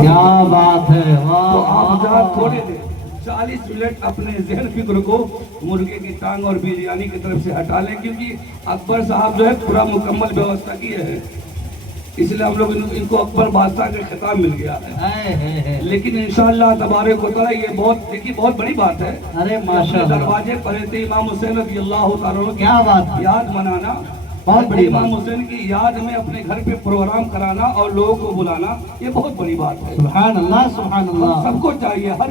کیا بات ہے، تو آپ واہ جہاں تھوڑے دیر 40 منٹ اپنے ذہن فکر کو مرغے کی ٹانگ اور بریانی کی طرف سے ہٹا لیں، کیونکہ اکبر صاحب جو ہے پورا مکمل ویوستھا کی ہے، اس لیے ہم لوگ ان کو اکبر بادشاہ کا خطاب مل گیا ہے۔ لیکن انشاءاللہ تبارک و تعالیٰ یہ بہت بڑی بات ہے۔ ارے ماشاءاللہ، دروازے پر تھے امام حسین رضی اللہ تعالیٰ عنہ کیا بات ہے، یاد منانا، بہت بڑی بات۔ امام حسین کی یاد میں اپنے گھر پہ پروگرام کرانا اور لوگوں کو بلانا، یہ بہت بڑی بات ہے۔ سبحان اللہ سبحان ہم اللہ۔ سب کو چاہیے، ہر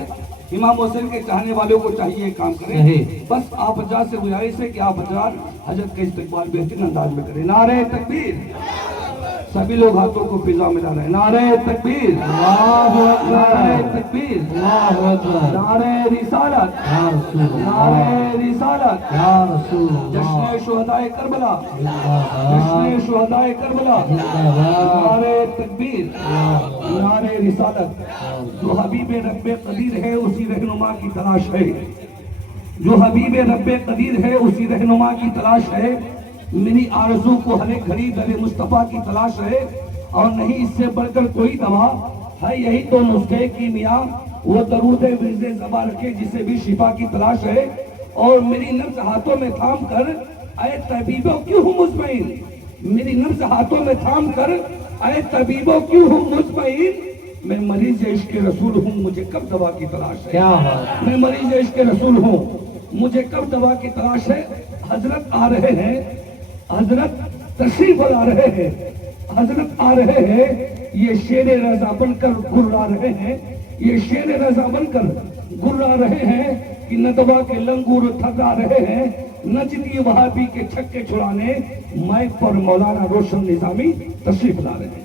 امام حسین کے چاہنے والوں کو چاہیے یہ کام کریں۔ بس آپ حضرات سے گزارش ہے کہ آپ حضرات حضرت کا استقبال بہترین انداز میں کریں۔ نعرہ تکبیر، سبھی لوگ ہاتھوں کو فضا میں ڈالیں۔ نعرہ تکبیر، اللہ اکبر، نعرہ تکبیر، اللہ اکبر، نعرہ رسالت، یا رسول اللہ، نعرہ رسالت، یا رسول اللہ، جشن شہدائے کربلا، زندہ جشن شہدائے کربلا، باد، نعرہ تکبیر، نعرہ رسالت۔ جو حبیب رب قدیر ہے اسی رہنما کی تلاش ہے، جو حبیب رب قدیر ہے اسی رہنما کی تلاش ہے، میری آرزو کو ہر ایک گھڑی در مصطفیٰ کی تلاش ہے، اور نہیں اس سے بڑھ کر کوئی دوا ہے، یہی تو نسخے کی میاں وہ درود ورد زباں رکھے جسے بھی شفا کی تلاش ہے، اور میری نبض ہاتھوں میں تھام کر اے طبیبوں کیوں ہوں مطمئن، میری نبض ہاتھوں میں تھام کر اے طبیبوں کیوں ہوں مطمئن، میں مریض عشق رسول ہوں مجھے کب دوا کی تلاش ہے، کیا بات، میں مریض عشق رسول ہوں مجھے کب دوا کی تلاش ہے۔ حضرت آ رہے ہیں، حضرت تشریف لا رہے ہیں، حضرت آ رہے ہیں، یہ شیر رضا بن کر گھرا رہے ہیں، یہ شیر رضا بن کر گھرا رہے ہیں، کہ ندوہ کے لنگور تھکا رہے ہیں، نجدی وہابی کے چھکے چھڑانے مائک پر مولانا روشن نظامی تشریف لا رہے ہیں۔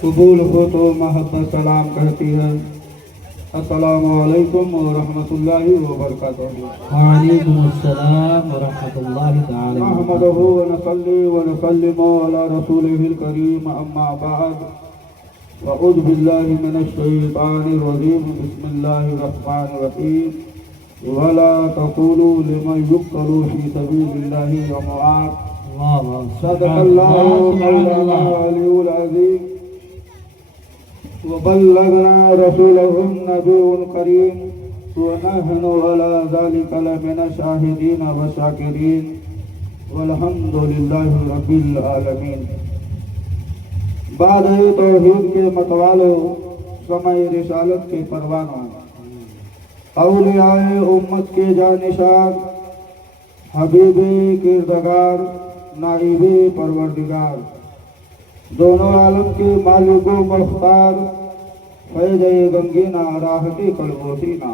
قبول ہو تو محبت سلام کرتی ہے۔ السلام علیکم ورحمۃ اللہ وبرکاتہ۔ وعلیکم السلام ورحمۃ اللہ تعالی نحمده ونصلي ونسلم على رسوله الكريم اما بعد فاعوذ بالله من الشيطان الرجيم بسم الله الرحمن الرحيم ولا تقولوا لمن يقتل في سبيل الله اموات صدق الله مولانا العلي العظيم وبلغنا رسوله النبي الكريم ونحن على ذلك لمن الشاهدين والشاكرين والحمد لله رب العالمين۔ بعد توحید کے متوالوں، سمع رسالت کے پروانوں، اولیاء امت کے جانشان، حبیب کردگار، نائب پروردگار، دونوں عالم کے مالک و مختار، فیض گنگینا راحت قلبوسینا،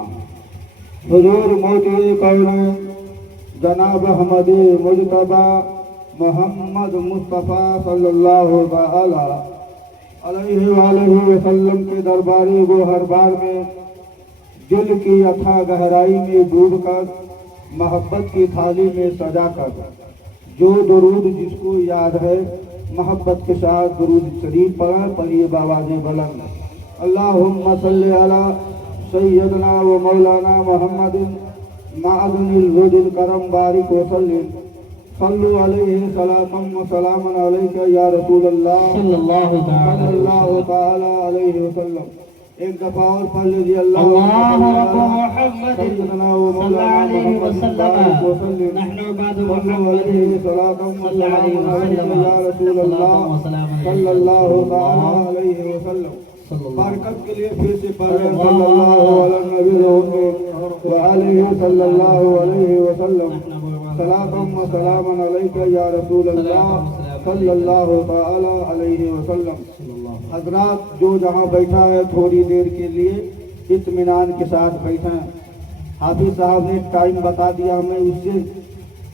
حضور موتی کونین جناب احمد مجتبی محمد مصطفیٰ صلی اللہ تعالی علیہ وآلہ وسلم کے درباری گوہر بار میں دل کی اتھا گہرائی میں ڈوب کر، محبت کی تھالی میں سجا کر، جو درود جس کو یاد ہے محبت کے ساتھ درود شریف پڑھیں، پڑھیے بآواز بلند۔ اللہم صلی علی سیدنا و مولانا محمد معدن الوجود الکرم بارک وسلم، صلو علیہ صلاۃ و سلام علیک یا رسول اللہ صلی اللہ صلی اللہ تعالی تعالی علیہ وسلم۔ ایک دفعہ اور پڑھ لیجیے، اللہم اللہم محمد سیدنا و صلی مولانا علیہ محمد بارک وسلم، وسلم، نحن بعد صلو محمد علیہ صلاۃ و صلی علیہ سلام علیک وسلم، یا رسول اللہ صلی اللہ تعالی علیہ وسلم۔ صلی اللہ برکت کے لیے پھر سے پڑھ رہے ہیں، صلی اللہ علیہ نبی وآلہ صلی اللہ علیہ وسلم، صلاۃ و سلام علیک یا رسول اللہ صلی اللہ تعالی علیہ وسلم۔ حضرات جو جہاں بیٹھا ہے تھوڑی دیر کے لیے اطمینان کے ساتھ بیٹھیں۔ حافظ صاحب نے ٹائم بتا دیا، میں اس سے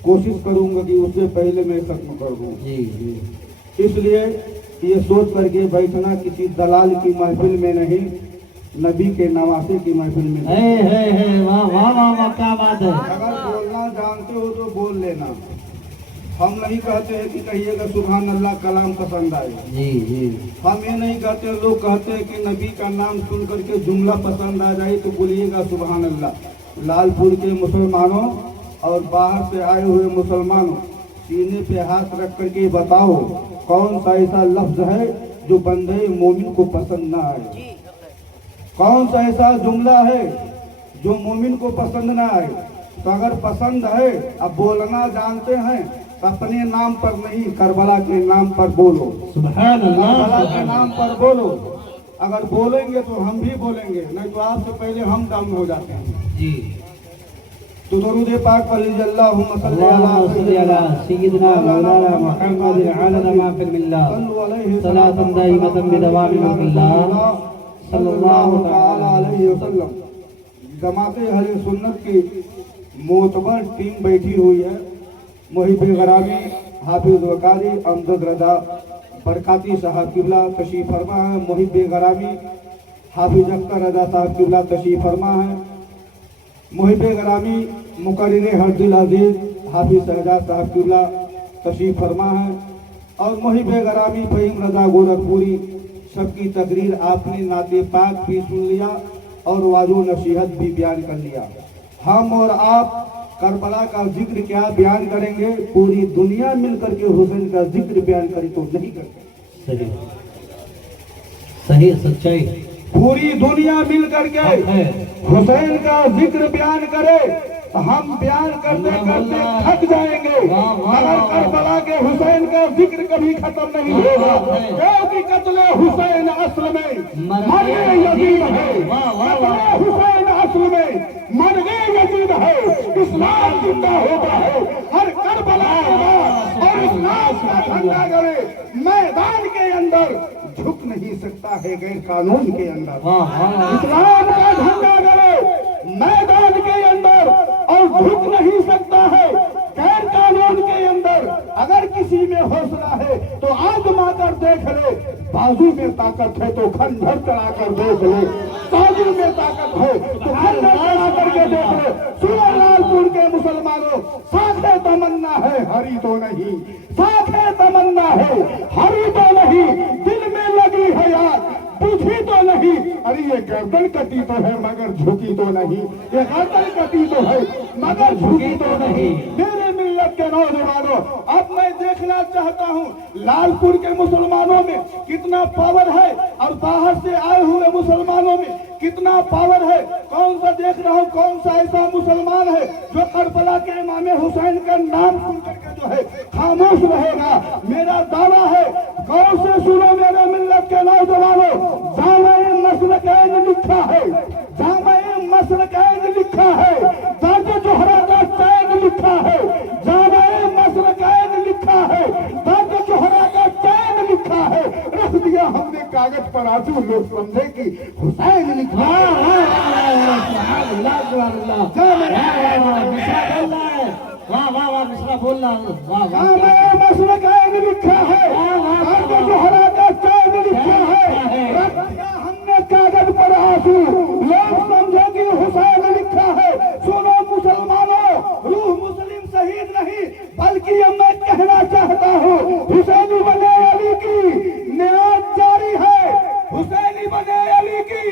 کوشش کروں گا کہ اس سے پہلے میں ختم کر دوں، جی جی، اس لیے یہ سوچ کر کے بیٹھنا کسی دلال کی محفل میں نہیں، نبی کے نواسے کی محفل میں نہیں۔ واہ واہ واہ واہ، کیا بات ہے، اگر بولنا جانتے ہو تو بول لینا، ہم نہیں کہتے ہیں کہ کہیے گا سبحان اللہ کلام پسند آئے، جی جی، ہم یہ نہیں کہتے، لوگ کہتے ہیں کہ نبی کا نام سن کر کے جملہ پسند آ جائے تو بولیے گا سبحان اللہ۔ لال پور کے مسلمانوں اور باہر سے آئے ہوئے مسلمانوں، सीने पे हाथ रख करके बताओ कौन सा ऐसा लफ्ज है जो बंदे मोमिन को पसंद ना आए, कौन सा ऐसा जुमला है जो मोमिन को पसंद ना आए। तो अगर पसंद है, अब बोलना जानते हैं तो अपने नाम पर नहीं, करबला के नाम पर बोलो, सुभान अल्लाह, करबला के सुभान नाम पर बोलो। अगर बोलेंगे तो हम भी बोलेंगे, नहीं तो आपसे पहले हम डाउन हो जाते हैं। जी। तो दरूद पाक अल्लाहुम्मा सल्ली अला सय्यिदिना मौलाना मुहम्मद अला मा फिल मिल्लाह सलातन दाइमतन बिदवामी मुल्लाह सल्लल्लाहु तआला अलैहि वसल्लम। जमाते अहले सुन्नत की मोतबर टीम बैठी हुई है। मुहिब गरामी, हाफिज वकारी, अमजद रजा बरकाती साहब किबला तशरीफ फरमा है। मुहिब गरामी हाफिज अख्तर रजा साहब किबला तशरीफ फरमा है। मुहिब गरामी मुकर्रिर हर्दिल अजीज हाफिज शहजाद साहब किबला तशरीफ फरमा है। और मुहिब गरामी फहीम रजा गोरखपुरी, सबकी तकरीर आपने नाते पाक भी सुन लिया और वाजो नसीहत भी बयान कर लिया। हम और आप करबला का जिक्र क्या बयान करेंगे, पूरी दुनिया मिलकर के हुसैन का जिक्र बयान करे तो नहीं करते। सही सही सच्चाई, पूरी दुनिया मिलकर के हुसैन का जिक्र बयान करे तो हम बयान करते करते थक जाएंगे, मगर करबला के हुसैन का जिक्र कभी खत्म नहीं होगा, क्योंकि कत्ले हुसैन असल में मरने यजीद है, कत्ले हुसैन असल में मरने यजीद है, इस्लाम जिंदा होता है हर करबला के बाद, और इस्लाम का झंडा गड़े मैदान के अंदर झुक नहीं सकता है गैर कानून के अंदर। इस्लाम का झंडा गड़े मैदान के अंदर और झुक नहीं सकता है गैर कानून के अंदर। अगर किसी में हौसला है तो आजमा कर देख ले, बाजू में ताकत है तो खंजर चला कर देख ले, बाजू में ताकत है तो खंजर चला करके देख ले। सुनो लालपुर के मुसलमानों, साथे तमन्ना है हरी तो नहीं, साथे तमन्ना है हरी तो नहीं, दिल में लगी है यार बुझी तो नहीं। अरे ये गर्दन कटी तो है मगर झुकी तो नहीं, ये गर्दन कटी तो है मगर झुकी तो नहीं। मेरे मिल्लत के नौजवानों, अब मैं देखना चाहता हूँ लालपुर के मुसलमानों में कितना पावर है और बाहर से आए हुए मुसलमानों में कितना पावर है। कौन सा देख रहा हूँ, कौन सा ऐसा मुसलमान है जो करबला के इमाम हुसैन का नाम सुन करके जो है खामोश रहेगा। मेरा दावा है, गौर से सुनो मेरे मिल्लत के नौजवानों, जामे मसलकैन लिखा है, जामे मसलकैन लिखा है, दर्द जोहरा का चैन लिखा है, जामे मसलकैन लिखा है, दर्द जोहरा का चैन लिखा है। रख दिया हमने कागज पर आंसू, लोग समझे कि हुसैन लिखा है। वाह वाह वाह मिश्रा बोलना, वाह वाह जामे मसलकैन लिखा है, दर्द जोहरा का चैन लिखा है। रख दिया हमने कागज पर आंसू, लोग समझे कि हुसैन लिखा है। सुनो मुसलमानों, रूह मुस्लिम शहीद नहीं बल्कि अब मैं कहना चाहता हूँ, हुसैनी बने अली की नियाज जारी है, हुसैनी बने अली की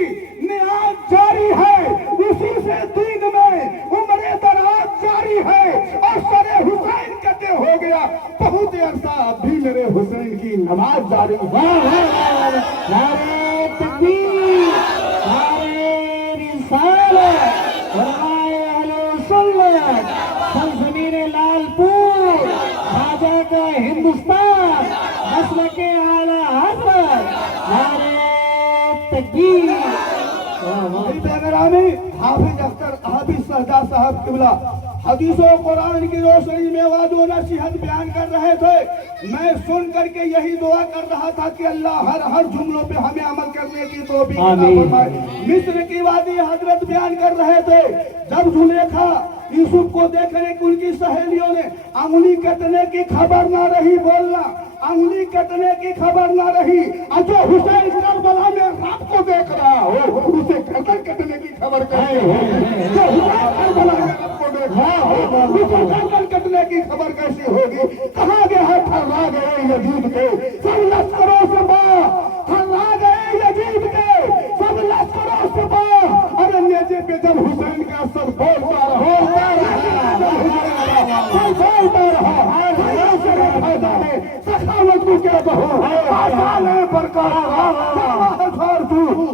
नियाज जारी है। उसी से दीन में उम्र दराज जारी है और सरे हुसैन कटे हो गया बहुत अरसा, अब भी मेरे हुसैन की नमाज जारी है। नारे तकबीर, नारे रिसालत, उलमाए अहले सुन्नत, सरजमीन लालपुर, राजा का हिंदुस्तान, मसलके आला हज़रत, नारे तकबीर। हाफिज अख्तर हाफिज शहजाद साहब किबला हदीसों कुरान की रोशनी में वादो नसीहत बयान कर रहे थे। मैं सुन करके यही दुआ कर रहा था कि अल्लाह हर जुमलों पे हमें अमल करने की तौफीक अता फरमाए। मिस्र की वादी हजरत बयान कर रहे थे, जब जुलेखा यूसुफ को देखने की उनकी सहेलियों ने अंगुली कटने की खबर ना रही, बोलना अंगुली कटने की खबर ना रही, जो हुसैन करबला में रात को देख रहा हो उसे गर्दन कटने की खबर कैसे होगी? जो हुसैन करबला में रात को देख रहा हो उसे गर्दन कटने की खबर कैसी होगी? कहाँ गया है ठर्रा गए यजीद के सब लश्करों से बाहर, ठर्रा गए यजीद के सब लश्करों से बाहर। अरे नेजे पे जब हुसैन का सर बोलता रहो, बोलता रहा हाबी के बहू आसान है बरकरार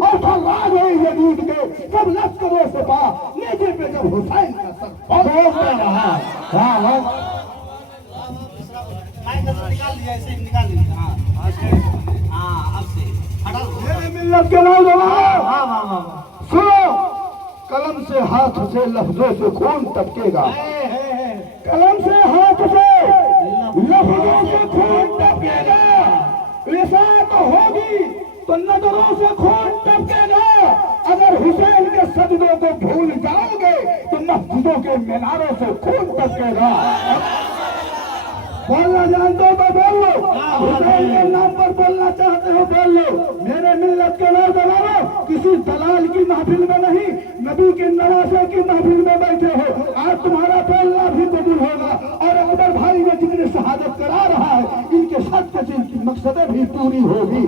और राज है यजीद के सब लश्करों से पा नीचे पे जब हुसैन का सर रहा निकाल लिया, ऐसे ही निकाल लिया। हाँ अब से हटा दो। मेरे मिल्लत के नौजवान सुनो, कलम से हाथ से लफ्जों से खून टपकेगा, कलम से हाथ से लफ्जों से खून टपकेगा, रिसात होगी तो नजरों से खून टपकेगा। अगर हुसैन के सजदों को भूल जाओगे तो मस्जिदों के मीनारों से खून टपकेगा। बोलना जानते हो तो बोल लो, हुसैन के नाम पर बोलना चाहते हो बोल लो। मेरे मिल्लत के नौजवानों, किसी दलाल की महफिल में नहीं, नबी के नवासे की महफिल में बैठे हो। आज तुम्हारा बोलना भी कबूल होगा। और अकबर भाई ने जितनी शहादत करा रहा है, इनके सत्य से इनकी मकसदें भी पूरी होगी,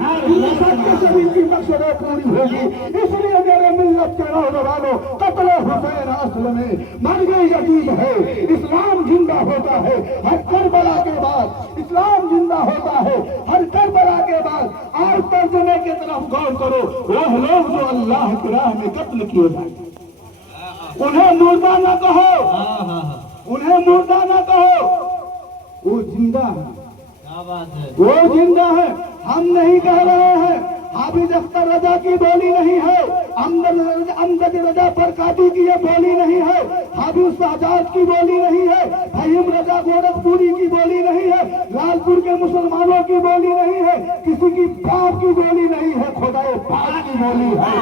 सत्य से इनकी मकसदें पूरी होगी। इसलिए मेरे मिल्लत के नौजवानों, कत्ल हुसैन असल में मर्ग यजीद है। इस्लाम जिंदा होता है हर करबला के बाद, इस्लाम जिंदा होता है हर करबला के बाद। आज तर्जुमे की तरफ गौर करो, वो लोग जो अल्लाह की राह में कत्ल किए जाते उन्हें मुर्दा न कहो, उन्हें मुर्दा न कहो, वो जिंदा है, क्या बात है। वो जिंदा है। हम नहीं कह रहे हैं, हाफिज अख्तर रजा की बोली नहीं है, अमजद रजा परकाती की ये बोली नहीं है, हाफिज शहजाद की बोली नहीं है, फहीम रजा गोरखपुरी की बोली नहीं है, लालपुर के मुसलमानों की बोली नहीं है, किसी की बाप की बोली नहीं है, खुदाए पाक की बोली है।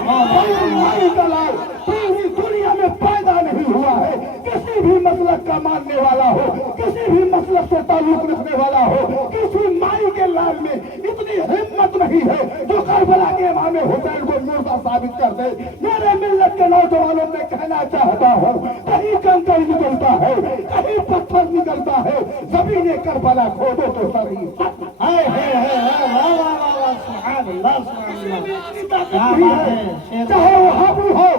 दलाल पूरी दुनिया में पैदा नहीं हुआ है। किसी भी मसलक का मानने वाला हो, किसी भी मसलक से ताल्लुक रखने वाला हो, किसी माई के लाल में इतनी हिम्मत नहीं है जो करबला के इमाम हुसैन को मुर्दा साबित कर दे। मेरे मिल्लत के नौजवानों में कहना चाहता हूँ, कहीं कंकड़ निकलता है, कहीं पत्थर निकलता है, जमीन करबला खोदो तो सही चाहे वो हाबी हो,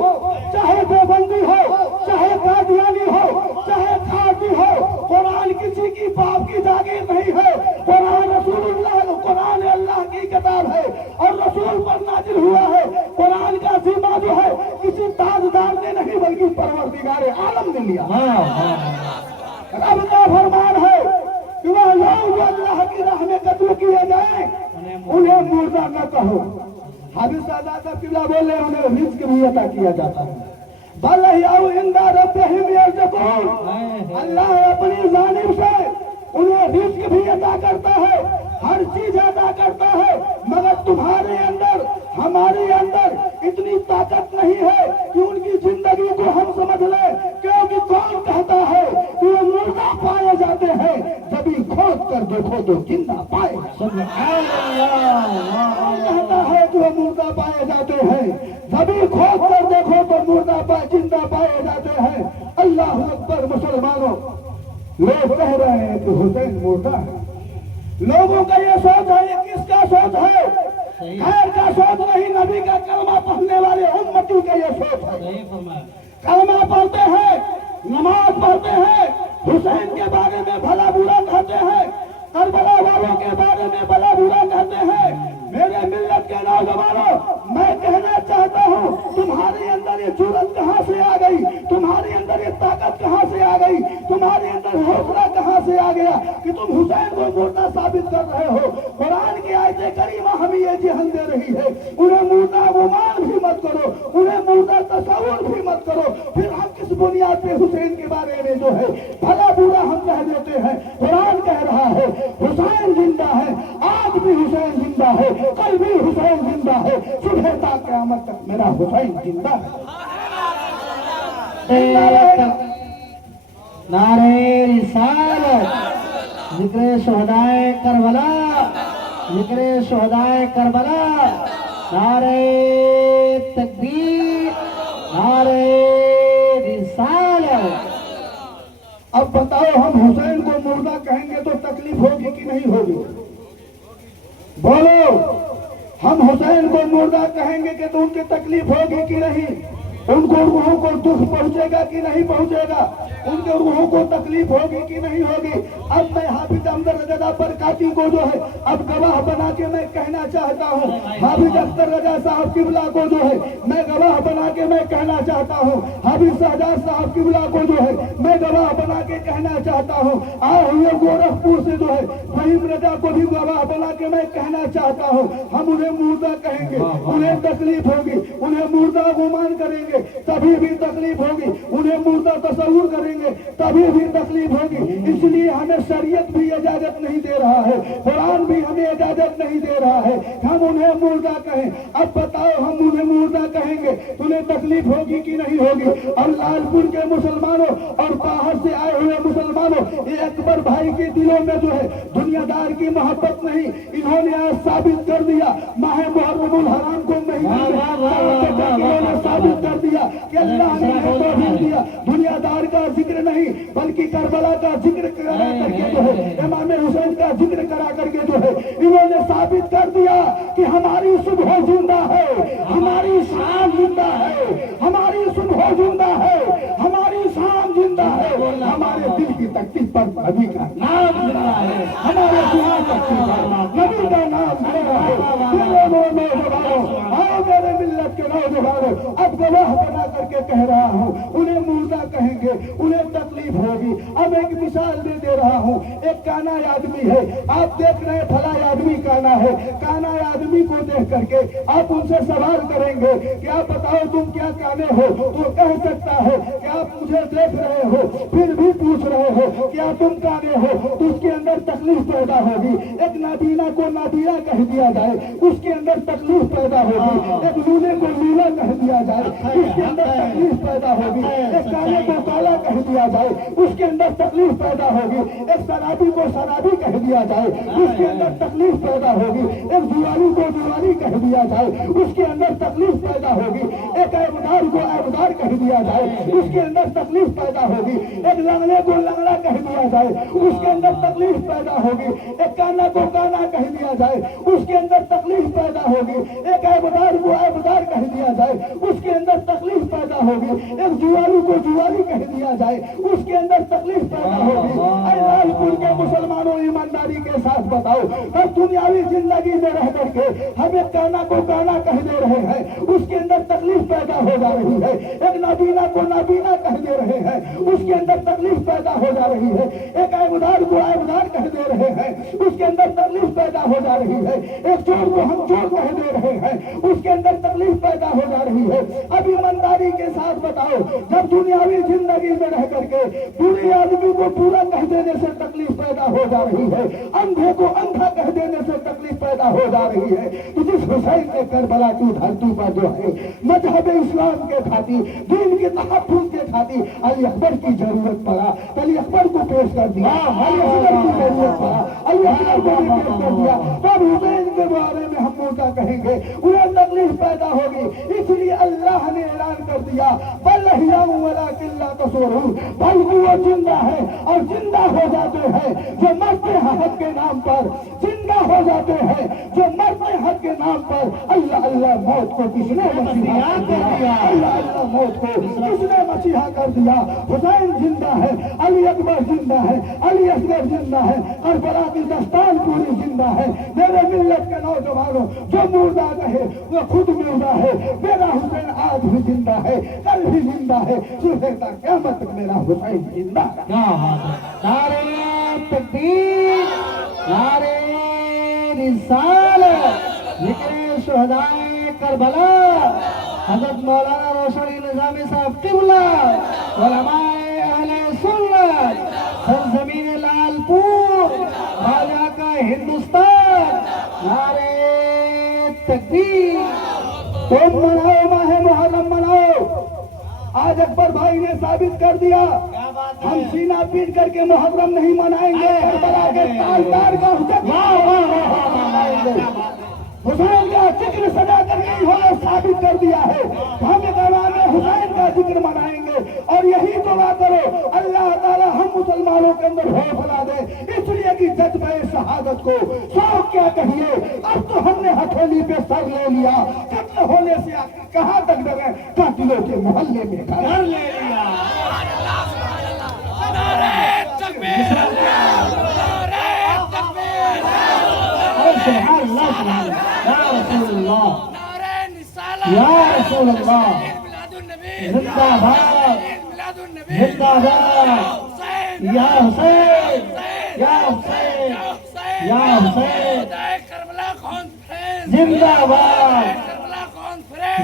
चाहे देवबंदी हो, चाहे कादियानी हो, चाहे खादी हो, कुरान किसी की बाप की जागीर नहीं है। कुरान रसूलुल्लाह, कुरान अल्लाह की किताब है और रसूल पर नाजिल हुआ है। कुरान का जिम्मा जो है किसी ताजदार ने नहीं बल्कि परवरदिगार आलम ने लिया। रब का फरमान है कि वह लोग जो अल्लाह की राह में कत्ल किए जाए उन्हें मुर्दा न कहो। हाफिज शहजाद किबला बोले उन्हें रिज़्क़ भी अता किया जाता है। अल्लाह अपनी जानिब से उन्हें रिज़्क़ भी अता करता है, हर चीज अता करता है, मगर तुम्हारे अंदर हमारे अंदर इतनी ताकत नहीं है कि उनकी जिंदगी को हम समझ लें। क्योंकि कौन कहता है कि वो मुर्दा पाए जाते हैं, जब खोद कर देखो तो जिंदा पाए। कौन कहता है कि वो मुर्दा पाए जाते हैं, जब खोद कर देखो तो मुर्दा पाए जिंदा पाए जाते हैं। अल्लाह अकबर। मुसलमानों, लोग कह रहे हैं कि हुसैन मुर्दा है। लोगों का ये सोच है, ये किसका सोच है? खैर का सोच नहीं, नबी का कलमा पढ़ने वाले उम्मती का ये सोच है। कलमा पढ़ते हैं, नमाज पढ़ते हैं, हुसैन के बारे में भला बुरा कहते हैं, करबला वालों के बारे में भला बुरा कहते हैं। मेरे मिल्लत के नौजवानों, मैं कहना चाहता हूँ, तुम्हारे अंदर ये जुर्रत कहाँ से आ गई? तुम्हारे अंदर ये ताकत कहाँ से आ गई? तुम्हारे अंदर हौसला कहाँ से आ गया कि तुम हुसैन को मुर्दा साबित कर रहे हो? कुरान की आयत करीमा हमें ये जहन दे रही है, उन्हें मुर्दा गुमान भी मत करो, उन्हें मुर्दा तस्वुर भी मत करो। फिर हम किस बुनियाद पे हुसैन के बारे में जो है भला बुरा हम कह देते हैं? कुरान कह रहा है हुसैन जिंदा है, आज भी हुसैन जिंदा है, कल भी हुसैन जिंदा है, सुबह ता क़यामत तक मेरा हुसैन जिंदा है। नारे रिसालत, जिक्र शुहदाए करबला, जिक्र शुहदाए करबला, नारे तकबीर, नारे रिसालत। अब बताओ, हम हुसैन को मुर्दा कहेंगे तो तकलीफ होगी कि नहीं होगी? बोलो, हम हुसैन को मुर्दा कहेंगे कि तो उनकी तकलीफ होगी कि नहीं? उनको रूहों को दुख पहुंचेगा कि नहीं पहुंचेगा, उनके रूहों को तकलीफ होगी कि नहीं होगी। अब मैं हाफिज अहमद रजा बरकाती को जो है अब गवाह बना के मैं कहना चाहता हूँ, हाफिज अख्तर रजा साहब किबला को जो है मैं गवाह बना के मैं कहना चाहता हूँ, हाफिज शहजाद साहब किबला को जो है मैं गवाह बना के कहना चाहता हूँ, आए हुए गोरखपुर से जो है फहीम रजा को भी गवाह बना के मैं कहना चाहता हूँ। हम उन्हें मुर्दा कहेंगे, उन्हें तकलीफ होगी, उन्हें मुर्दा गुमान करेंगे तभी भी तकलीफ होगी, उन्हें मुर्दा तस्वुर करेंगे तभी भी तकलीफ होगी। इसलिए हमें शरीयत भी इजाजत नहीं दे रहा है, कुरान भी हमें इजाजत नहीं दे रहा है हम उन्हें मुर्दा कहें। अब बताओ हम उन्हें मुर्दा कहेंगे तो उन्हें तकलीफ होगी कि नहीं होगी। और लालपुर के मुसलमानों और बाहर से आए हुए मुसलमानों, ये अकबर भाई के दिलों में जो है दुनियादार की मोहब्बत नहीं, इन्होंने आज साबित कर दिया माह मुहर्रमुल हराम को इन्होंने साबित कर दिया कि अल्लाह ने तौहीद दिया, दुनियादार का जिक्र नहीं बल्कि करबला का जिक्र करा करके जो है इमाम हुसैन का जिक्र करा करके जो है इन्होंने साबित कर दिया कि हमारी सुबह जिंदा है, हमारी शाम जिंदा है, हमारी सुबह जिंदा है, हमारी शाम जिंदा है, हमारे दिल की तख्ती पर नबी का नाम जिंदा है, हमारे दुआ तख्ती पर नबी का नाम जिंदा है। नौजवानों, आओ मेरे मिल्लत के नौजवानों, अब गवाह बना करके कह रहा हूँ उन्हें मुर्दा कहेंगे, उन्हें तकलीफ होगी। अब एक मिसाल दे रहा हूँ, एक काना आदमी है, आप देख रहे हैं फला आदमी काना है, काना आदमी को देख करके आप उनसे सवाल करेंगे कि आप बताओ तुम क्या काने हो, तो कह सकता है कि आप मुझे देख रहे हो फिर भी पूछ रहे हो क्या तुम काने हो, तो उसके अंदर तकलीफ पैदा होगी। एक नाबीना को नाबीना कह दिया जाए उसके अंदर तकलीफ पैदा होगी, एक लूले को लूला कह दिया जाए उसके अंदर तकलीफ पैदा होगी, एक काले को काला कह दिया जाए उसके अंदर तकलीफ पैदा होगी, एक शराबी को शराबी कह दिया जाए उसके अंदर तकलीफ पैदा होगी, एक जुआरी को जुआरी कह दिया जाए उसके अंदर तकलीफ पैदा होगी, एक ऐबदार को ऐबदार कह दिया जाए उसके अंदर तकलीफ पैदा होगी, एक लंगड़े को लंगड़ा कह दिया जाए उसके अंदर तकलीफ पैदा होगी, एक काना को काना कह दिया जाए उसके अंदर तकलीफ पैदा होगी, एक ऐबदार को ऐबदार कह दिया जाए उसके अंदर तकलीफ पैदा होगी, एक जुआरी को जुआरी कह दिया जाए उसके अंदर तकलीफ पैदा होगी। लालपुर के मुसलमानों ईमानदारी के साथ बताओ, हर दुनियावी जिंदगी में रह करके हमें काना को काना कह दे रहे हैं उसके अंदर तकलीफ पैदा हो जा रही है, एक नाबीना को नाबीना कह दे रहे हैं उसके अंदर तकलीफ पैदा हो जा रही है, एक ऐबदार को ऐबदार कह दे रहे हैं उसके अंदर तकलीफ पैदा हो जा रही है, एक चोर को हम चोर कह दे रहे हैं उसके अंदर तकलीफ पैदा हो जा रही है। अब ईमानदारी के साथ बताओ, जब दुनियावी जिंदगी में रह करके पूरे आदमी को पूरा कह देने से तकलीफ पैदा हो जा रही है, अंधे को अंधा कह देने से तकलीफ पैदा हो जा रही है, तो जिस हुसैन के करबला की धरती पर जो है मजहब इस्लाम के खातिर दीन के तहफ्फुज़ के खातिर अली अकबर की जरूरत पड़ा, अली अकबर को पेश कर दिया, अली अकबर की जरूरत पड़ा, अली अकबर को भी पेश कर दिया, तब हुसैन के बारे में हम मुर्दा कहेंगे, उन्हें तकलीफ पैदा होगी। इसलिए अल्लाह ने ऐलान कर दिया बल अहयाउ वलाकिन ला तशऊरून, बल्कि वो जिंदा है और जिंदा हो जाते हैं जो मरते हैं हक के नाम पर, जिंदा हो जाते हैं जो मरते हक के नाम पर। अल्लाह अल्लाह मौत को किसने मसीहा कर दिया, अल्लाह अल्लाह मौत को किसने मसीहा कर दिया। हुसैन जिंदा है, अली अकबर जिंदा है, अली असगर जिंदा है, करबला की दस्तान पूरी जिंदा है। मेरे मिल्लत के नौजवानों, जो मुर्दा कहे वो खुद मुर्दा है। मेरा हुसैन आज भी जिंदा है, कल भी जिंदा है, सुबह तक क़यामत तक मेरा हुसैन जिंदा है। क्या बात है, नारे तकबीर, नारे रिसालत, जिक्र शुहदाए करबला, हज़रत मौलाना रोशन निज़ामी साहब क़िबला, उलमाए अहले सुन्नत, सरज़मीन लालपुर, ख्वाजा का हिंदुस्तान, नारे तकबीर। तुम मनाओ, माह मुहर्रम मनाओ। आज अकबर भाई ने साबित कर दिया, हम सीना पीट करके मुहर्रम नहीं मनाएंगे, करबला के तालदार का हुसैन का जिक्र सजा करके इन्होंने साबित कर दिया है। हम इक़रार हुसैन का जिक्र मनाएंगे और यही दुआ करो अल्लाह ताला हम मुसलमानों के अंदर हो फैला दे, इसलिए कि जज्बे शहादत को शौक क्या कहिए, اب تو ہم نے ہتھیلی پہ سر لے لیا، قتل ہونے سے آخر کہاں تک ڈرے، قاتلوں کے محلے میں گھر لے لیا۔ سبحان اللہ سبحان اللہ، یا رسول اللہ یا رسول اللہ، زندہ باد زندہ باد، یا حسین یا حسین یا حسین، زندہ باد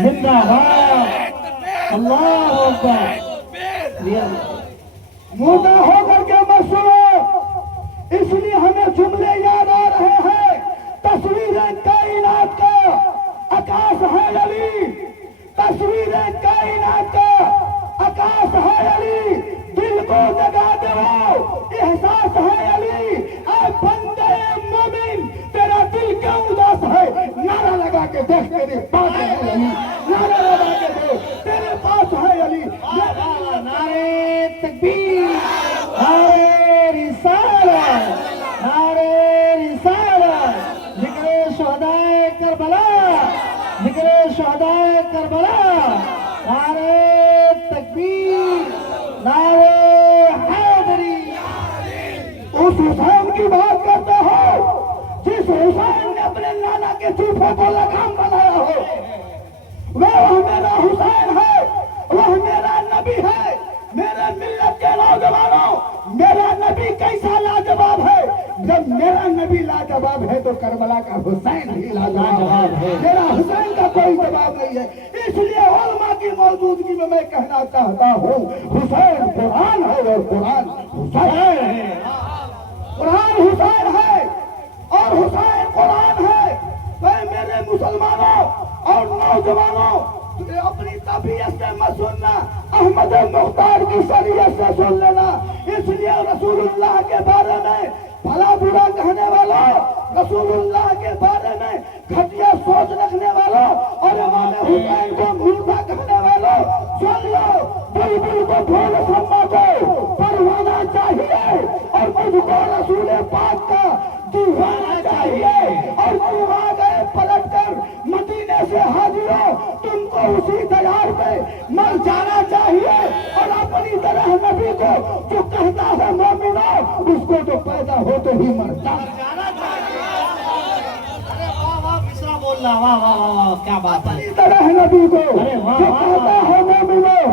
زندہ باد، اللہ اکبر۔ مردہ ہو کر کے مت سنو، اس لیے ہمیں جملے یاد آ رہے ہیں۔ تصویر کائنات کا عکاس ہے علی، تصویر کائنات کا عکاس ہے علی، دل کو جگا دو احساس ہے علی، اے بندے مومن تیرا دل کیوں اداس ہے، نعرہ لگا کے دیکھ تیرے پاس ہے علی، نعرہ لگا کے دیکھ تیرے پاس ہے علی۔ نعرے تکبیر، نعرے رسالت، نعرے رسالت، ذکر شہدائے کربلا، ذکر شہدائے کربلا، نعرے تکبیر، نعرے حیدری۔ اس حسین کی بات کرتے ہو جس حسین نے اپنے نانا کے چوپوں کو لگام بنایا ہو، وہ میرا حسین ہے، وہ میرا نبی ہے۔ میرے ملت کے نوجوانوں، میرا نبی کیسا لاجواب ہے؟ جب میرا نبی لاجواب ہے تو کربلا کا حسین ہی لاجواب ہے، میرا حسین کا کوئی جواب نہیں ہے۔ اس لیے علماء کی موجودگی میں میں کہنا چاہتا ہوں، حسین قرآن ہے اور قرآن حسین ہے، قرآن حسین ہے اور حسین قرآن ہے۔ میں میرے مسلمانوں اور نوجوانوں اپنی طبیعت سے مت سننا، احمد مختار کی شریعت سے سن لینا۔ اس لیے رسول اللہ کے بارے میں بھلا برا کہنے والوں، رسول اللہ کے بارے میں گھٹیا سوچ رکھنے والوں اور امام حسین کو مردہ کہنے والوں، سن لو، بلبل کو ڈھول سما کو پروانہ چاہیے اور مجھ کو رسول پاک کا دیوانہ چاہیے، اور تم آ گئے پلٹ کر مدینے سے حاضروں، تم کو اسی دیار پہ مر جانا چاہیے، اور اپنی طرح نبی کو جو کہتا ہے مومنوں، اس کو تو پیدا ہوتے ہی مر جانا چاہیے۔ بول رہا، واہ واہ واہ واہ، کیا بات ہے۔ اپنی طرح نبی کو جو کہتا ہے مومنوں،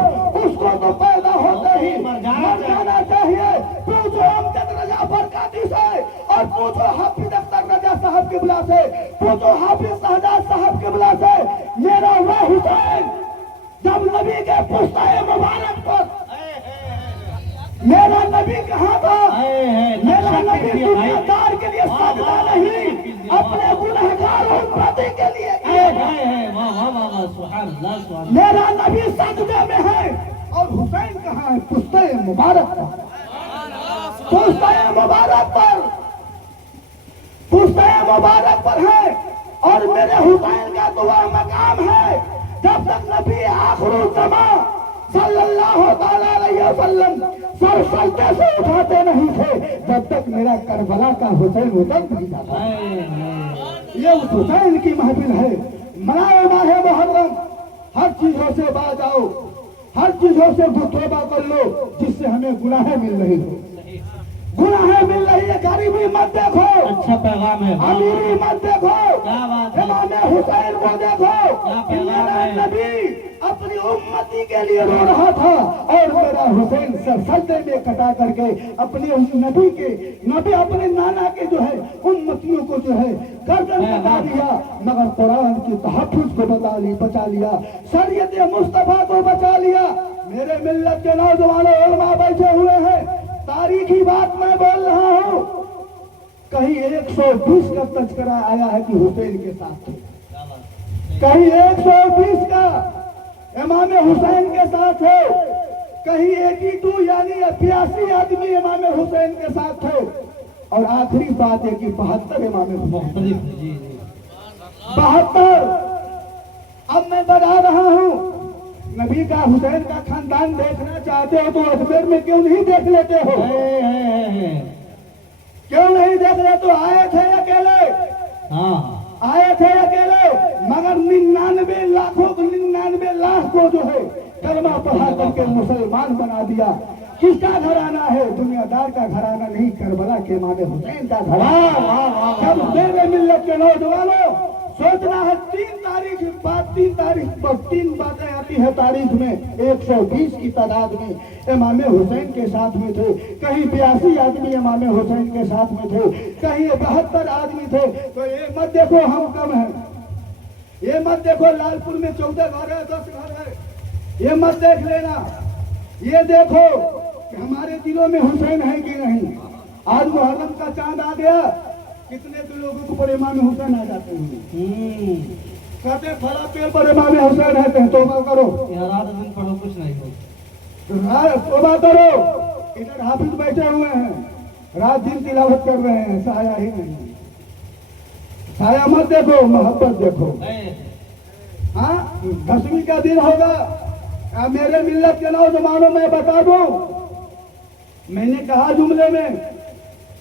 اس کو تو پیدا ہوتے ہی مر جانا چاہیے۔ پوچھو امجد رضا برکاتی سے، اور پوچھو حافظ اختر رضا صاحب قبلہ سے، پوچھو حافظ سہجاد صاحب قبلہ سے، میرا وہ حسین جب نبی کے پشتہ مبارک پر، میرا نبی کہاں تھا؟ میرا نبی دنیا دار کے لیے سجدہ نہیں، اپنے گنہگار امتی کے لیے میرا نبی سجدے میں ہے، اور حسین کہاں ہے؟ پشتہ مبارک پر، پشتہ مبارک پر، پشتہ مبارک پر ہے۔ اور میرے حسین کا تو وہ مقام ہے، جب تک نبی آخر الزمان صلی اللہ تعالی علیہ وسلم سر سجدے سے اٹھاتے نہیں تھے، جب تک میرا کربلا کا حسین اتر نہیں جاتا۔ یہ اس حسین کی محفل ہے، منائے ماہ محرم، ہر چیزوں سے باز آؤ، ہر چیزوں سے توبہ کر لو جس سے ہمیں گناہیں مل رہی ہو، گناہیں مل رہی ہے۔ غریبی مت دیکھو، اچھا پیغام ہے، امیری مت دیکھو، کیا بات ہے، امام حسین کو دیکھو کہ میرا نبی اپنی امتی کے لیے رو رہا تھا، اور میرا حسین سر سجدے میں کٹا کر کے اپنے اس نبی اپنے نانا کے جو ہے امتیوں کو جو ہے گردن کٹا دیا، مگر قرآن کی تحفظ کو بچا لیا، شریعت مصطفیٰ کو بچا لیا۔ میرے ملت کے نوجوانوں علماء بیٹھے ہوئے ہیں، تاریخی بات میں بول رہا ہوں، کہیں 120 کا تذکرہ آیا ہے کہ حسین کے ساتھ تھے، کہیں 120 کا امام حسین کے ساتھ ہے، کہیں 82 یعنی 82 آدمی امام حسین کے ساتھ تھے، اور آخری بات ہے کہ 72 امام حسین، 72۔ اب میں بتا رہا ہوں، نبی کا حسین کا خاندان دیکھنا چاہتے ہو تو اجمیر میں کیوں نہیں دیکھ لیتے ہو؟ کیوں نہیں دیکھ لیتے؟ تو آئے تھے اکیلے، लाखों 99 लाख को जो है कलमा पढ़ा करके मुसलमान बना दिया। किसका घराना है? दुनियादार का घराना नहीं, करबला के इमाम हुसैन का घराना। जब मेरे मिल्लत के नौजवानों सोचना है 3 तारीख बाद 3 बातें आती है तारीख में 120 की तादाद में इमाम हुसैन के साथ में थे, कहीं 82 आदमी इमाम हुसैन के साथ में थे, कहीं 72 आदमी थे। तो ये मत देखो हम कम हैं, ये मत देखो लालपुर में 14 घर है 10 घर है, ये मत देख लेना। ये देखो कि हमारे दिलों में हुसैन है कि नहीं। आज मुहर्रम का चांद आ गया, कितने तो लोगों के ऊपर इमाम हुसैन आ जाते हैं। कहते फला पेड़ पर इमाम हुसैन रहते हैं, तौबा करो रात दिन पढ़ो कुछ नहीं हो। तौबा करो। इधर हाफिज बैठे हुए हैं, रात दिन तिलावत कर रहे हैं, साया ही नहीं। साया मत देखो, मोहब्बत देखो। हाँ 10वीं का दिन होगा। मेरे मिल्लत के नौजवानों में बता दो, मैंने कहा जुमले में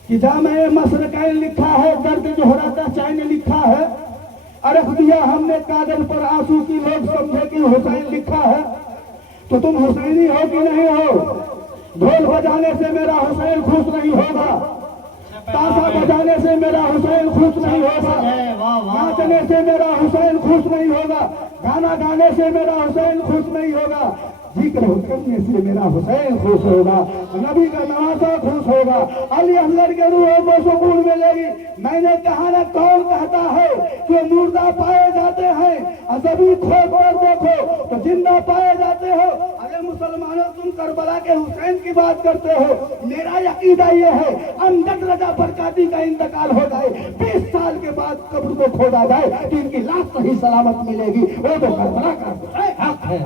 कि जामे मसरकैन लिखा है, दर्द जोहरा का चैन लिखा है, अरख दिया हमने कागज पर आंसू की, लोग समझे कि हुसैन लिखा है। तो तुम हुसैनी हो कि नहीं हो? ढोल बजाने से मेरा हुसैन खुश नहीं होगा, ताशा बजाने से मेरा हुसैन खुश नहीं होगा, नाचने से मेरा हुसैन खुश नहीं होगा, गाना गाने से मेरा हुसैन खुश नहीं होगा, जिक्र करने से मेरा हुसैन खुश होगा, नबी का नवासा खुश होगा, अली असगर के रूह को सुकून मिलेगी। मैंने कहा ना, कौन कहता है कि मुर्दा पाए जाते हैं, अजबी खोज कर देखो तो जिंदा पाए जाते हो। अरे मुसलमानों, तुम करबला के हुसैन की बात करते हो, मेरा यकीदा ये है अमजद रजा बरकाती का इंतकाल हो जाए, 20 साल के बाद कब्र को खोदा जाए तो इनकी लाश सही सलामत मिलेगी। वो तो करबला का हक है।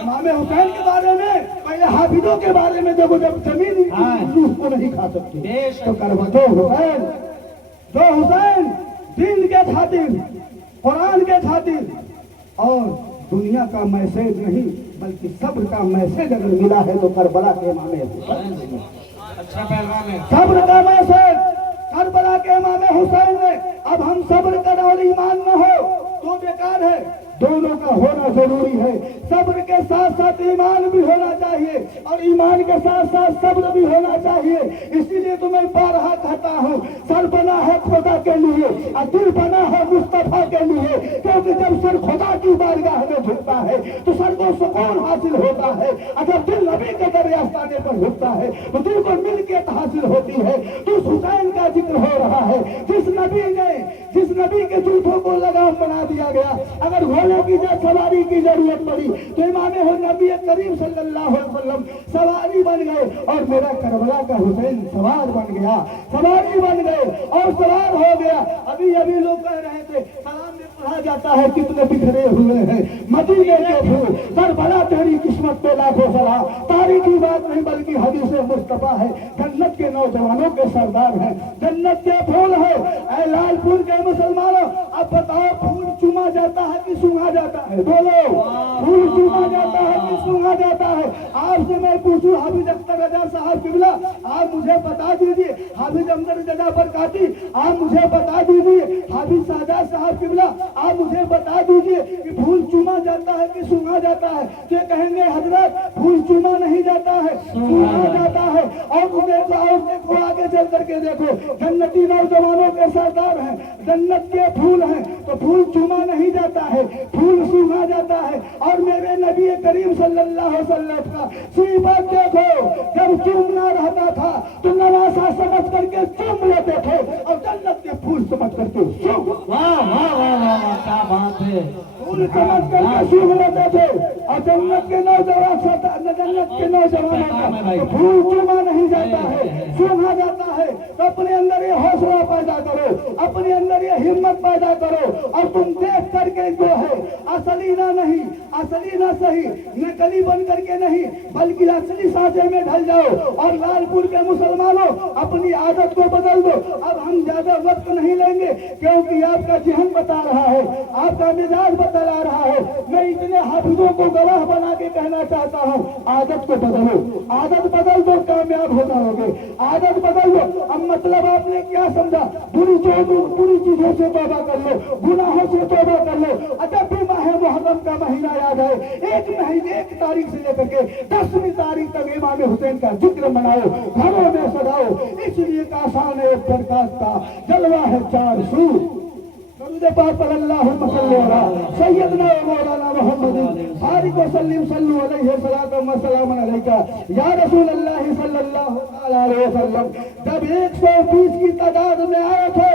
इमाम हुसैन के बारे में, पहले हाफिजों के बारे में देखो, जब जमीन रूह को नहीं खा सकती तो करबला जो हुसैन दीन के खातिर, कुरान के खातिर और दुनिया का मैसेज नहीं बल्कि सब्र का मैसेज अगर मिला है तो करबला के इमाम हुसैन। अच्छा पैगाम है, सब्र का मैसेज करबला के इमाम हुसैन ने। अब हम सब्र करें और ईमान न हो तो बेकार है, दोनों का होना जरूरी है। सब्र के साथ साथ ईमान भी होना चाहिए और ईमान के साथ साथ सब्र भी होना चाहिए। इसीलिए तो मैं बारहा कहता हूँ, सर बना है खुदा के लिए और दिल बना है मुस्तफा के लिए, क्योंकि जब सर खुदा की बारगाह में झुकता है तो सर को सुकून हासिल होता है, और जब दिल नबी के दर आस्ताने पर झुकता है तो दिल को मिल्कियत हासिल होती है। तो हुसैन का जिक्र हो रहा है, जिस नबी के जूठों को लगाम बना दिया गया। अगर घोड़ों की सवारी की जरूरत पड़ी तो इमाम नबी करीम सल्लल्लाहु अलैहि वसल्लम सवारी बन गए और मेरा करबला का हुसैन सवार बन गया, सवारी बन गए और सवार हो गया। अभी लोग कह रहे थे सलाम में पढ़ा जाता है कितने बिखरे हुए हैं मदीने के फूल, करबला तेरी किस्मत पे लाखों सलाम। तारीखी बात नहीं बल्कि हदीस मुस्तफा है, जन्नत के नौजवानों के सरदार हैं, जन्नत के फूल है। ऐ लालपुर के मुसलमानों, अब बताओ फूल चुमा जाता है कि सूंघा जाता है? बोलो, फूल चुमा जाता है कि सूंघा जाता है? आपसे मैं पूछूं, हाफिज अख्तर रजा साहब किबला, आप मुझे बता दीजिए, हाफिज अमजद रजा बरकाती आप मुझे बता दीजिए, हाफिज साजाद साहब किबला आप मुझे बता दीजिए कि फूल चुमा जाता है कि सूंघा जाता है? तो कहेंगे हजरत फूल चुमा नहीं जाता है, सूंघा जाता है। और देखो आगे चल करके देखो, जन्नती नौजवानों के सरदार हैं, जन्नत के फूल हैं, तो फूल चुमा नहीं जाता है, फूल सूंघा जाता है। और मेरे नबी करीम सल्लल्लाहु अलैहि वसल्लम का सिफत देखो, जब चूमना रहता था तो नवासा समझ करके चूम लेते थे और जन्नत के फूल समझ करके सूंघ, वाह वाह वाह वाह, क्या बात है। फूल समझ करके सूंघ लेते थे। और जन्नत के नौजवानों का फूल चूमा नहीं जाता है, सूंघा जाता है। तो अपने अंदर ये हौसला पैदा करो, अपने अंदर ये हिम्मत पैदा करो और तुम देख करके जो है असली ना नहीं, असली ना सही, नकली बन करके नहीं बल्कि असली साझे में ढल जाओ। और लालपुर के मुसलमानों, अपनी आदत को बदल दो। अब हम ज्यादा वक्त नहीं लेंगे क्योंकि आपका जहन बता रहा है آپ کا مزاج بتلا رہا ہے. میں اتنے حافظوں کو گواہ بنا کے کہنا چاہتا ہوں عادت کو بدلو, عادت بدل دو کامیاب ہو جاؤ گے, عادت بدل دو. اب مطلب آپ نے کیا سمجھا؟ بری چیزوں سے توبہ کر لو, گناہوں سے توبہ کر لو. جب بھی ماہ محرم کا مہینہ یاد آئے, ایک تاریخ سے لے کر کے 10ویں تاریخ تک امام حسین کا ذکر مناؤ, گھروں میں سجاؤ. اس لیے کہ آسان ایک پرکاش کا جلوہ ہے 4 سو. درود پاک پر اللہم صلی علی سیدنا و مولانا محمد بارک وسلم صلو علیہ الصلوۃ والسلام علیکہ یا رسول اللہ صلی اللہ علیہ وسلم. جب 120 کی تعداد میں آئے تھے,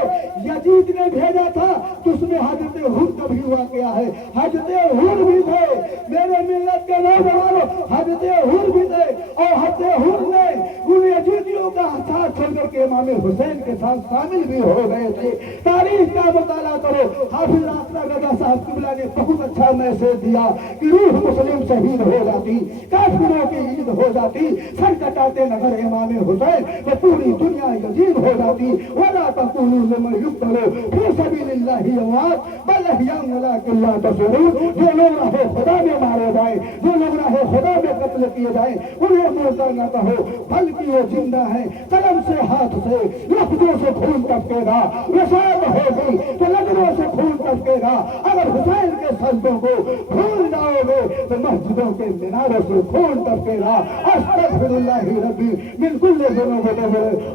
یزید نے بھیجا تھا تو اس میں حضرت حر کا بھی واقعہ ہے. حضرت حر بھی تھے میرے ملت کے نوجوانوں, حضرت حر بھی تھے, اور حضرت حر نے ان یزیدیوں کا ساتھ چھوڑ کر کے امام حسین کے ساتھ شامل بھی ہو گئے تھے. تاریخ کا مطالعہ کرو. حافظ آقا رضا صاحب قبلہ نے بہت اچھا میسج دیا کہ روح مسلم شہید ہو جاتی, کافروں کی عید ہو جاتی, سر کٹاتے نگر امام حسین وہ پوری دنیا یزید ہو جاتی. وَلَا تَقُولُوا لِمَنْ يُقْتَلُ فِي سَبِيلِ اللَّهِ أَمْوَاتٌ بَلْ أَحْيَاءٌ وَلَٰكِن لَّا تَشْعُرُونَ. جو لوگ راہ خدا میں مارے جائیں, جو لوگ راہ خدا میں قتل کیے جائیں, انہیں مردہ نہ کہو بلکہ وہ زندہ ہیں. قلم سے, ہاتھ سے, لفظوں سے خون ٹپکے گا, وصال ہوگی تو نظروں سے خون ٹپکے گا. اگر حسین کے سجدوں کو بھول جاؤ گے تو مسجدوں کے میناروں سے خون ٹپکے گا. استغفر اللہ ربی من کل ذنوب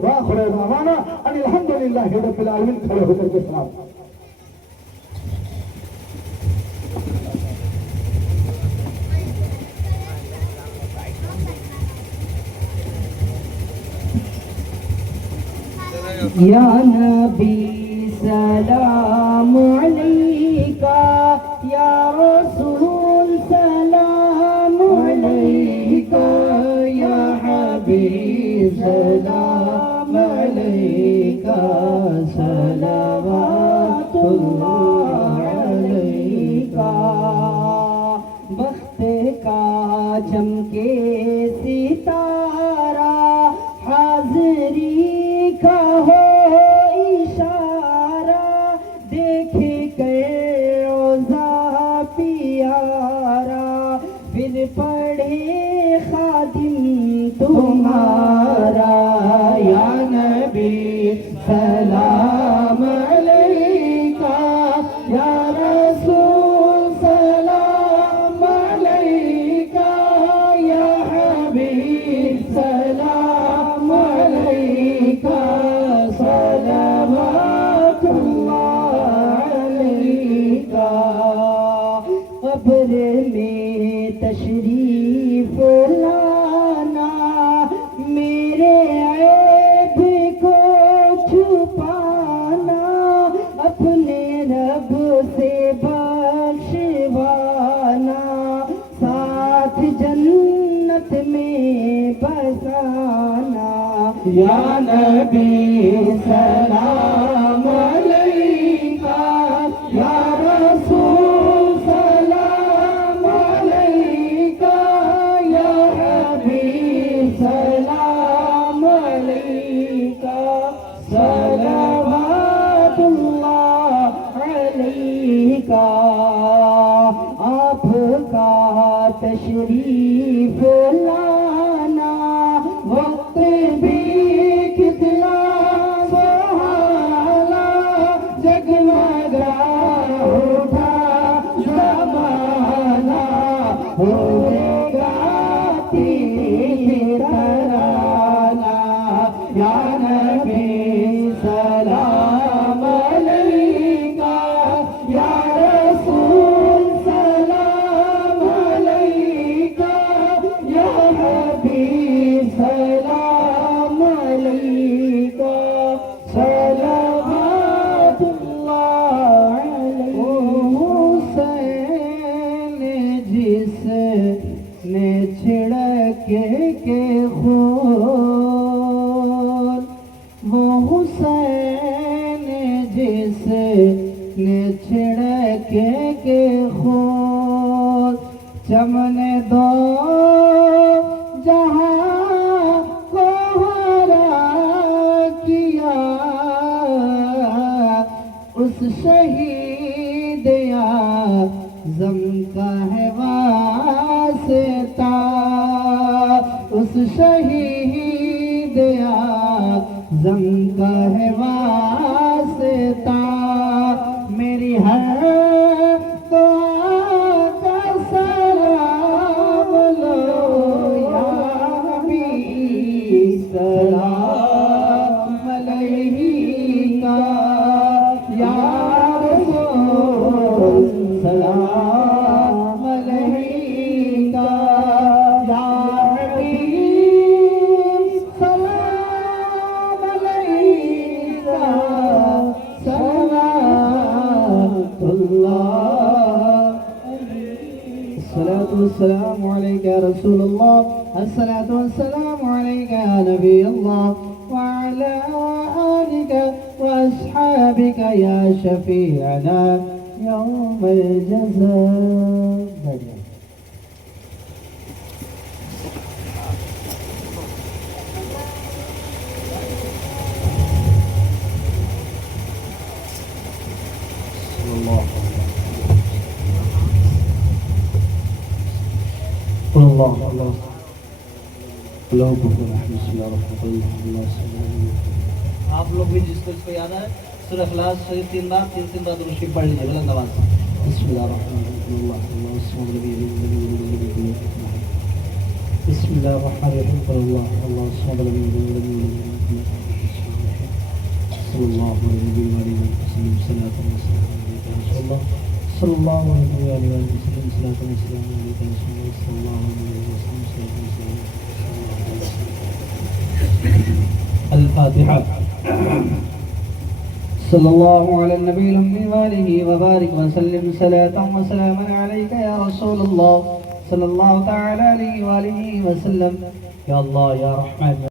وآخر دعوانا ان الحمد للہ رب العالمین. کھڑے ہو کر کے سلام. یا نبی سلام علیکہ, یا رسول سلام علیکہ, یا حبیب سلام علیکہ, صلوات اللہ علیکہ. بخت کا چمکے ستارہ, حاضری کا ہو اشارہ, دیکھے گئے اوضاع پیارا, پھر پڑھے خادم تمہارا. یا نبی سلام علیکہ, یا رسول سلام علیکہ, یا حبیب سلام علیکہ, صلوات اللہ علیکہ. قبر میں تشریف لانا, میرے عیب کو چھپانا, اپنے رب سے بخشوانا, ساتھ جنت میں بسانا. یا نبی سلام علیکہ, یا رسول سلام علیکہ, یا حبیب سلام علیکہ, صلوات اللہ علیکہ. آپ کا تشریف لانا وقت بھی کتنا سہانا, جگمگا اٹھا زمانہ, ہوئے گا تیر ترانہ. یا نبی سلام علیکہ, یا رسول سلام علیکہ, یا حبیب سلام علیکہ, صلوات اللہ علیکہ. حسین جس نے چھڑکے کے خون, وہ حسین جس نے چھڑکے کے خون, چمن دو جہاں کو ہرا کیا, اس شہید دیا زم کا ہے واسطہ اس شہید زم کا ہے واسطہ میری ہر دعا کا سلام لو یا حبیب سلام علیہ یا رسول سلام علیکہ یا حبیب سلام علیکہ صلوات اللہ الصلاة والسلام علیکہ یا رسول اللہ الصلاة والسلام علیکہ یا نبی اللہ وعلى آلك وأصحابك يا شفيعنا يوم الجزاء الله الله اللہ آپ لوگ بھی جس کو اس کو یاد ہے سورہ اخلاص شریف 3 بار درود شریف پڑھ لیجیے بلند آواز سے بسم اللہ الرحمن الرحیم بسم اللہ الرحمن الرحیم اللہ صلی اللہ علیہ وسلم صلی اللہ علیہ وسلم الفاتحة صلى الله على النبي الأمي وآله وبارك وسلم صلاة وسلاما عليك يا رسول الله صلى الله تعالى عليه وآله وسلم يا الله يا رحمن